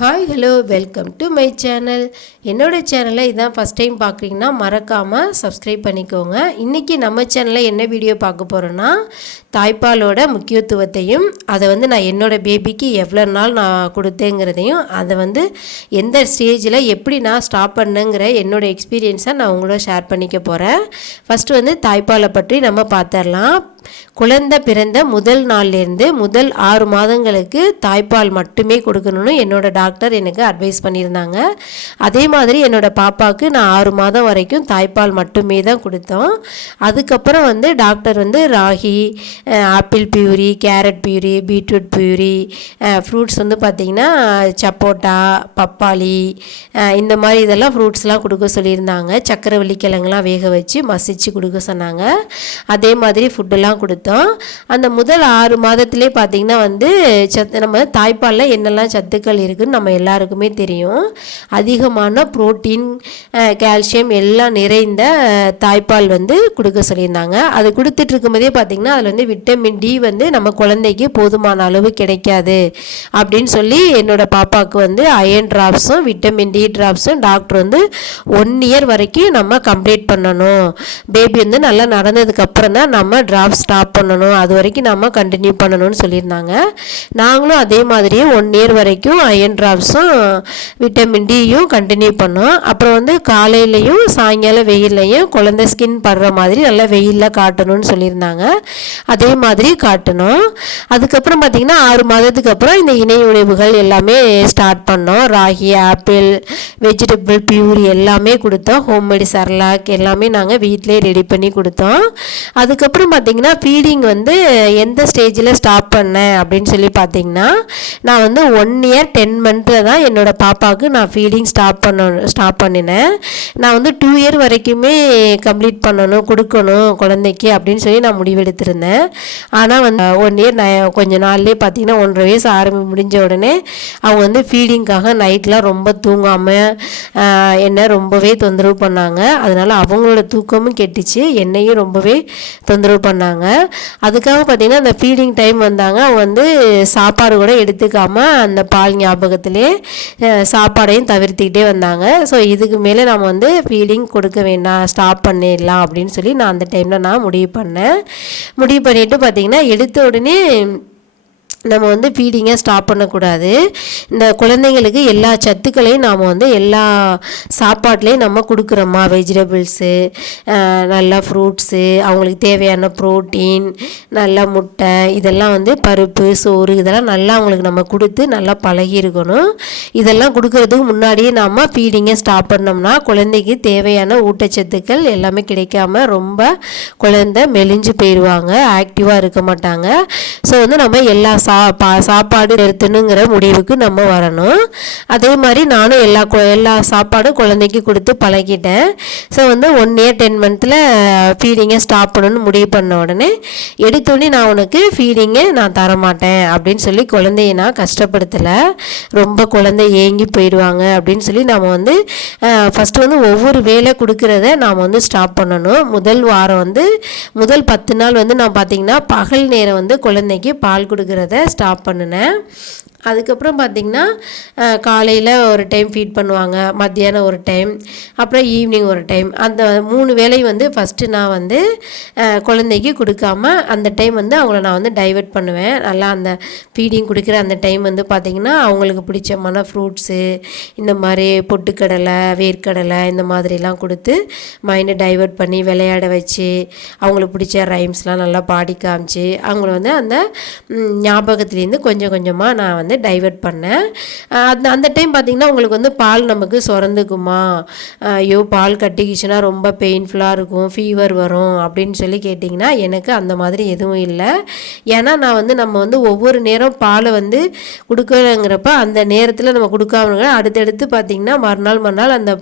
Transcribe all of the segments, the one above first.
Hi hello welcome to my channel. என்னோடய சேனலை இதான் ஃபஸ்ட் டைம் பார்க்குறீங்கன்னா மறக்காமல் சப்ஸ்கிரைப் பண்ணிக்கோங்க. இன்றைக்கி நம்ம சேனலில் என்ன வீடியோ பார்க்க போகிறோன்னா தாய்ப்பாலோட முக்கியத்துவத்தையும் அதை நான் என்னோடய பேபிக்கு எவ்வளோ நாள் நான் கொடுத்தேங்கிறதையும் அதை எந்த ஸ்டேஜில் எப்படி நான் ஸ்டாப் பண்ணேங்கிற என்னோடய எக்ஸ்பீரியன்ஸை நான் உங்களோட ஷேர் பண்ணிக்க போகிறேன். ஃபஸ்ட்டு தாய்ப்பாலை பற்றி நம்ம பார்த்துடலாம். குழந்தை பிறந்த முதல் நாள்லேருந்து முதல் 6 மாதங்களுக்கு தாய்ப்பால் மட்டுமே கொடுக்கணும்னு என்னோடய டாக்டர் எனக்கு அட்வைஸ் பண்ணியிருந்தாங்க. அதே மாதிரி என்னோடய பாப்பாவுக்கு நான் 6 மாதம் வரைக்கும் தாய்ப்பால் மட்டுமே தான் கொடுத்தோம். அதுக்கப்புறம் doctor ragi, apple puree, carrot puree, beetroot puree, fruits பார்த்திங்கன்னா சப்போட்டா, பப்பாளி, இந்த மாதிரி இதெல்லாம் ஃப்ரூட்ஸ்லாம் கொடுக்க சொல்லியிருந்தாங்க. சக்கரவள்ளி கிழங்குலாம் வேக வச்சு மசிச்சு கொடுக்க சொன்னாங்க. அதே மாதிரி ஃபுட்டெல்லாம் கொடுத்தோம். அந்த முதல் 6 மாதத்திலே பார்த்திங்கன்னா நம்ம தாய்ப்பாலில் என்னெல்லாம் சத்துக்கள் இருக்குதுன்னு நம்ம எல்லாருக்குமே தெரியும். அதிகமான புரோட்டீன், கால்சியம் எல்லாம் நிறைந்த தாய்ப்பால் கொடுக்க சொல்லியிருந்தாங்க. அது கொடுத்துட்டு இருக்கும்போதே பார்த்திங்கன்னா அதில் விட்டமின் டி நம்ம குழந்தைக்கு போதுமான அளவு கிடைக்காது அப்படின்னு சொல்லி என்னோட பாப்பாவுக்கு அயர்ன் ட்ராப்ஸும் விட்டமின் டி ட்ராப்ஸும் டாக்டர் 1 இயர் வரைக்கும் நம்ம கம்ப்ளீட் பண்ணணும். பேபி நல்லா நடந்ததுக்கப்புறம் தான் நம்ம ட்ராப்ஸ் ஸ்டாப் பண்ணணும், அது வரைக்கும் நம்ம கண்டினியூ பண்ணணும்னு சொல்லியிருந்தாங்க. நாங்களும் அதே மாதிரியே 1 இயர் வரைக்கும் அயர்ன் ட்ராப்ஸும் விட்டமின் டியும் கண்டினியூ பண்ணோம். அப்புறம் காலையிலையும் சாயங்காலம் வெயில்லையும் குழந்தை ஸ்கின் படுற மாதிரி நல்லா வெயிலில் காட்டணும்னு சொல்லியிருந்தாங்க. அதே மாதிரி காட்டணும். அதுக்கப்புறம் பார்த்திங்கன்னா 6 மாதத்துக்கு அப்புறம் இந்த இணை உணவுகள் எல்லாமே ஸ்டார்ட் பண்ணோம். ராகி, ஆப்பிள், வெஜிடபிள் பியூரி எல்லாமே கொடுத்தோம். ஹோம்மேடு சர்லாக் எல்லாமே நாங்கள் வீட்டிலே ரெடி பண்ணி கொடுத்தோம். அதுக்கப்புறம் பார்த்திங்கன்னா ஃபீடிங் எந்த ஸ்டேஜில் ஸ்டாப் பண்ணேன் அப்படின்னு சொல்லி பார்த்திங்கன்னா நான் 1 இயர் 10 மந்த்தில் தான் என்னோடய பாப்பாவுக்கு நான் ஃபீடிங் ஸ்டாப் பண்ணினேன். நான் 2 இயர் வரைக்குமே கம்ப்ளீட் பண்ணணும், கொடுக்கணும் குழந்தைக்கு அப்படின்னு சொல்லி நான் முடிவெடுத்திருந்தேன். ஆனால் 1 இயர் கொஞ்சம் நாள்லேயே பார்த்திங்கன்னா 1.5 வயசு முடிஞ்ச உடனே அவங்க ஃபீடிங்காக நைட்லாம் ரொம்ப தூங்காமல் என்னை ரொம்பவே தொந்தரவு பண்ணாங்க. அதனால் அவங்களோட தூக்கமும் கெட்டுச்சு, என்னையும் ரொம்பவே தொந்தரவு பண்ணாங்க. அதுக்காக பார்த்திங்கன்னா அந்த ஃபீடிங் டைம் வந்தாங்க. அவங்க சாப்பாடு கூட எடுத்துக்காமல் அந்த பால் ஞாபகத்திலே சாப்பாடையும் தவிர்த்துக்கிட்டே வந்தாங்க. ஸோ இதுக்கு மேலே நம்ம ஃபீடிங் கொடுக்க வேண்டாம், ஸ்டாப் பண்ணிடலாம் அப்படின்னு சொல்லி நான் அந்த டைமில் நான் முடிவு பண்ணிவிட்டு பார்த்திங்கன்னா எடுத்த உடனே நம்ம ஃபீடிங்கை ஸ்டாப் பண்ணக்கூடாது. இந்த குழந்தைங்களுக்கு எல்லா சத்துக்களையும் நாம் எல்லா சாப்பாட்லேயும் நம்ம கொடுக்குறோமா, வெஜிடபிள்ஸு, நல்லா ஃப்ரூட்ஸு, அவங்களுக்கு தேவையான ப்ரோட்டீன், நல்லா முட்டை, இதெல்லாம் பருப்பு, சோறு, இதெல்லாம் நல்லா அவங்களுக்கு நம்ம கொடுத்து நல்லா பழகி இருக்கணும். இதெல்லாம் கொடுக்கறதுக்கு முன்னாடியே நாம் ஃபீடிங்கை ஸ்டாப் பண்ணோம்னா குழந்தைக்கு தேவையான ஊட்டச்சத்துக்கள் எல்லாமே கிடைக்காம ரொம்ப குழந்தை மெலிஞ்சு போயிடுவாங்க, ஆக்டிவாக இருக்க மாட்டாங்க. ஸோ நம்ம எல்லா சாப்பாடு நிறுத்தணுங்கிற முடிவுக்கு நம்ம வரணும். அதே மாதிரி நானும் எல்லா சாப்பாடும் குழந்தைக்கு கொடுத்து பழகிட்டேன். ஸோ 1 இயர் 10 மந்த்தில் ஃபீடிங்கை ஸ்டாப் பண்ணணும்னு முடிவு பண்ண உடனே எடுத்தோடனே நான் உனக்கு ஃபீடிங்கை நான் தரமாட்டேன் அப்படின்னு சொல்லி குழந்தைய நான் கஷ்டப்படுத்தலை. ரொம்ப குழந்தை ஏங்கி போயிடுவாங்க அப்படின்னு சொல்லி நம்ம ஃபஸ்ட்டு ஒவ்வொரு வேலை கொடுக்குறத நாம் ஸ்டாப் பண்ணணும். முதல் வாரம் முதல் 10 நாள் நான் பார்த்திங்கன்னா பகல் நேரம் குழந்தைக்கு பால் கொடுக்குறத ஸ்டாப் பண்ணினேன். அதுக்கப்புறம் பார்த்திங்கன்னா காலையில் ஒரு டைம் ஃபீட் பண்ணுவாங்க, மத்தியானம் ஒரு டைம், அப்புறம் ஈவினிங் ஒரு டைம். அந்த 3 வேளையும் ஃபஸ்ட்டு நான் குழந்தைக்கு கொடுக்காம அந்த டைம் அவங்கள நான் டைவர்ட் பண்ணுவேன். நல்லா அந்த ஃபீடிங் கொடுக்குற அந்த டைம் பார்த்திங்கன்னா அவங்களுக்கு பிடிச்சமான ஃப்ரூட்ஸு, இந்த மாதிரி பொட்டுக்கடலை, வேர்க்கடலை, இந்த மாதிரிலாம் கொடுத்து மைண்டை டைவர்ட் பண்ணி விளையாட வச்சு அவங்களுக்கு பிடிச்ச ரைம்ஸ்லாம் நல்லா பாடி காமிச்சு அவங்கள அந்த ஞாபகத்துலேருந்து கொஞ்சம் கொஞ்சமாக நான் டைவர்ட் பண்ணேன். அந்த டைம் பார்த்திங்கன்னா உங்களுக்கு பால் நமக்கு சுரந்துக்குமா, ஐயோ பால் கட்டிக்கிச்சுன்னா ரொம்ப பெயின்ஃபுல்லாக இருக்கும், ஃபீவர் வரும் அப்படின்னு சொல்லி கேட்டிங்கன்னா எனக்கு அந்த மாதிரி எதுவும் இல்லை. ஏன்னா நான் நம்ம ஒவ்வொரு நேரம் பாலை கொடுக்கறங்கிறப்ப அந்த நேரத்தில் நம்ம கொடுக்காம அடுத்தடுத்து பார்த்திங்கன்னா மறுநாள் அந்த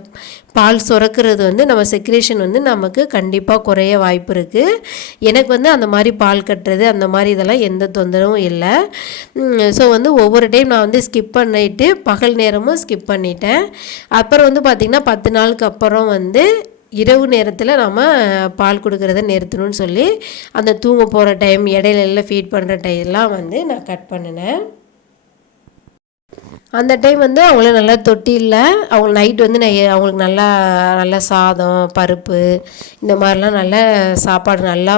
பால் சுரக்கிறது நம்ம செக்ரேஷன் நமக்கு கண்டிப்பாக குறைய வாய்ப்பு இருக்குது. எனக்கு அந்த மாதிரி பால் கட்டுறது அந்த மாதிரி இதெல்லாம் எந்த தொந்தரவும் இல்லை. ஸோ ஒவ்வொரு டைம் நான் ஸ்கிப் பண்ணிவிட்டு பகல் நேரமும் ஸ்கிப் பண்ணிட்டேன். அப்புறம் பார்த்திங்கன்னா 10 நாளுக்கு அப்புறம் இரவு நேரத்தில் நம்ம பால் கொடுக்குறத நிறுத்தணும்னு சொல்லி அந்த தூங்க போகிற டைம், இடையில ஃபீட் பண்ணுற டைம்லாம் நான் கட் பண்ணினேன். அந்த டைம் வந்து அவங்கள நல்லா தொட்டில்ல அவங்க நைட் வந்து அவங்களுக்கு நல்லா நல்லா சாதம் பருப்பு இந்த மாதிரிலாம் நல்லா சாப்பாடு நல்லா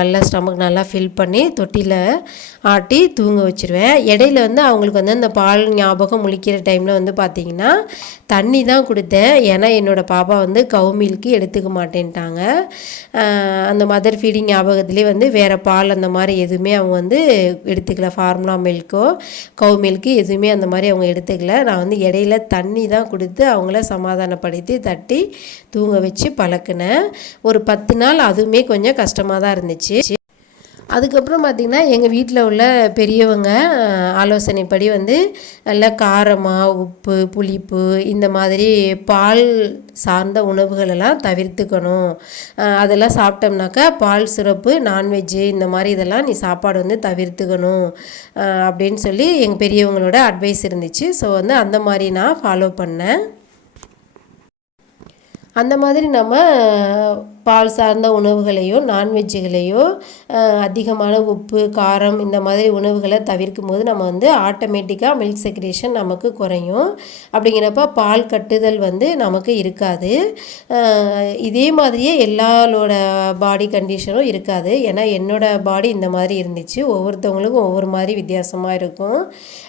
நல்ல ஸ்டமக் நல்லா ஃபில் பண்ணி தொட்டியில் ஆட்டி தூங்க வச்சுருவேன். இடையில வந்து அவங்களுக்கு வந்து அந்த பால் ஞாபகம் முழிக்கிற டைமில் வந்து பார்த்திங்கன்னா தண்ணி தான் கொடுத்தேன். ஏன்னா என்னோடய பாப்பா வந்து கவு மில்க்கு எடுத்துக்க மாட்டேன்ட்டாங்க. அந்த மதர் ஃபீடிங் ஞாபகத்துலேயே வந்து வேறு பால் அந்த மாதிரி எதுவுமே அவங்க வந்து எடுத்துக்கல. ஃபார்முலா மில்க்கோ கவு மில்க்கு எதுவுமே அந்த மாதிரி அவங்க எடுத்துக்கல. நான் வந்து இடையில தண்ணி தான் கொடுத்து அவங்கள சமாதானப்படுத்தி தட்டி தூங்க வச்சு பழக்கினேன். ஒரு 10 நாள் அதுவுமே கொஞ்சம் கஷ்டமாக தான் இருந்துச்சு. அதுக்கப்புறம் பார்த்திங்கன்னா எங்கள் வீட்டில் உள்ள பெரியவங்க ஆலோசனைப்படி வந்து நல்லா காரமாக உப்பு புளிப்பு இந்த மாதிரி பால் சார்ந்த உணவுகளெல்லாம் தவிர்த்துக்கணும். அதெல்லாம் சாப்பிட்டோம்னாக்கா பால் சிறப்பு நான்வெஜ்ஜு இந்த மாதிரி இதெல்லாம் நீ சாப்பாடு வந்து தவிர்த்துக்கணும் அப்படின்னு சொல்லி எங்கள் பெரியவங்களோட அட்வைஸ் இருந்துச்சு. ஸோ வந்து அந்த மாதிரி நான் ஃபாலோ பண்ணேன். அந்த மாதிரி நம்ம பால் சார்ந்த உணவுகளையோ நான்வெஜ்ஜுகளையோ அதிகமான உப்பு காரம் இந்த மாதிரி உணவுகளை தவிர்க்கும் போது நம்ம வந்து ஆட்டோமேட்டிக்காக மில்க் செக்ரேஷன் நமக்கு குறையும். அப்படிங்கிறப்ப பால் கட்டுதல் வந்து நமக்கு இருக்காது. இதே மாதிரியே எல்லாரோட பாடி கண்டிஷனும் இருக்காது. ஏன்னா என்னோடய பாடி இந்த மாதிரி இருந்துச்சு. ஒவ்வொருத்தவங்களுக்கும் ஒவ்வொரு மாதிரி வித்தியாசமாக இருக்கும்.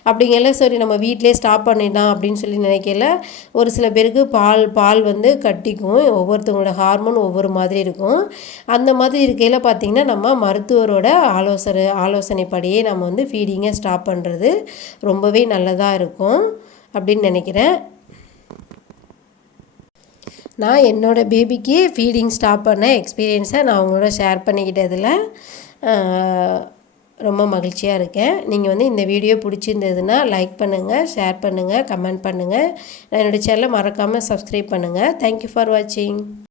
அப்படிங்கல சரி நம்ம வீட்டிலே ஸ்டாப் பண்ணிடலாம் அப்படின்னு சொல்லி நினைக்கல. ஒரு சில பேருக்கு பால் வந்து கட்டிக்கும். ஒவ்வொருத்தவங்களோட ஹார்மோன் ஒவ்வொரு மாதிரி இருக்கும். அந்த மாதிரி இருக்கையில் பார்த்திங்கன்னா நம்ம மருத்துவரோட ஆலோசனைப்படியே நம்ம வந்து ஃபீடிங்கை ஸ்டாப் பண்ணுறது ரொம்பவே நல்லதாக இருக்கும் அப்படின்னு நினைக்கிறேன். நான் என்னோடய பேபிக்கு ஃபீடிங் ஸ்டாப் பண்ண எக்ஸ்பீரியன்ஸை நான் அவங்களோட ஷேர் பண்ணிக்கிட்டதில் ரொம்ப மகிழ்ச்சியாக இருக்கேன். நீங்கள் வந்து இந்த வீடியோ பிடிச்சிருந்ததுன்னா லைக் பண்ணுங்கள், ஷேர் பண்ணுங்கள், கமெண்ட் பண்ணுங்கள். என்னோடய சேனலை மறக்காமல் சப்ஸ்கிரைப் பண்ணுங்கள். தேங்க்யூ ஃபார் வாட்சிங்.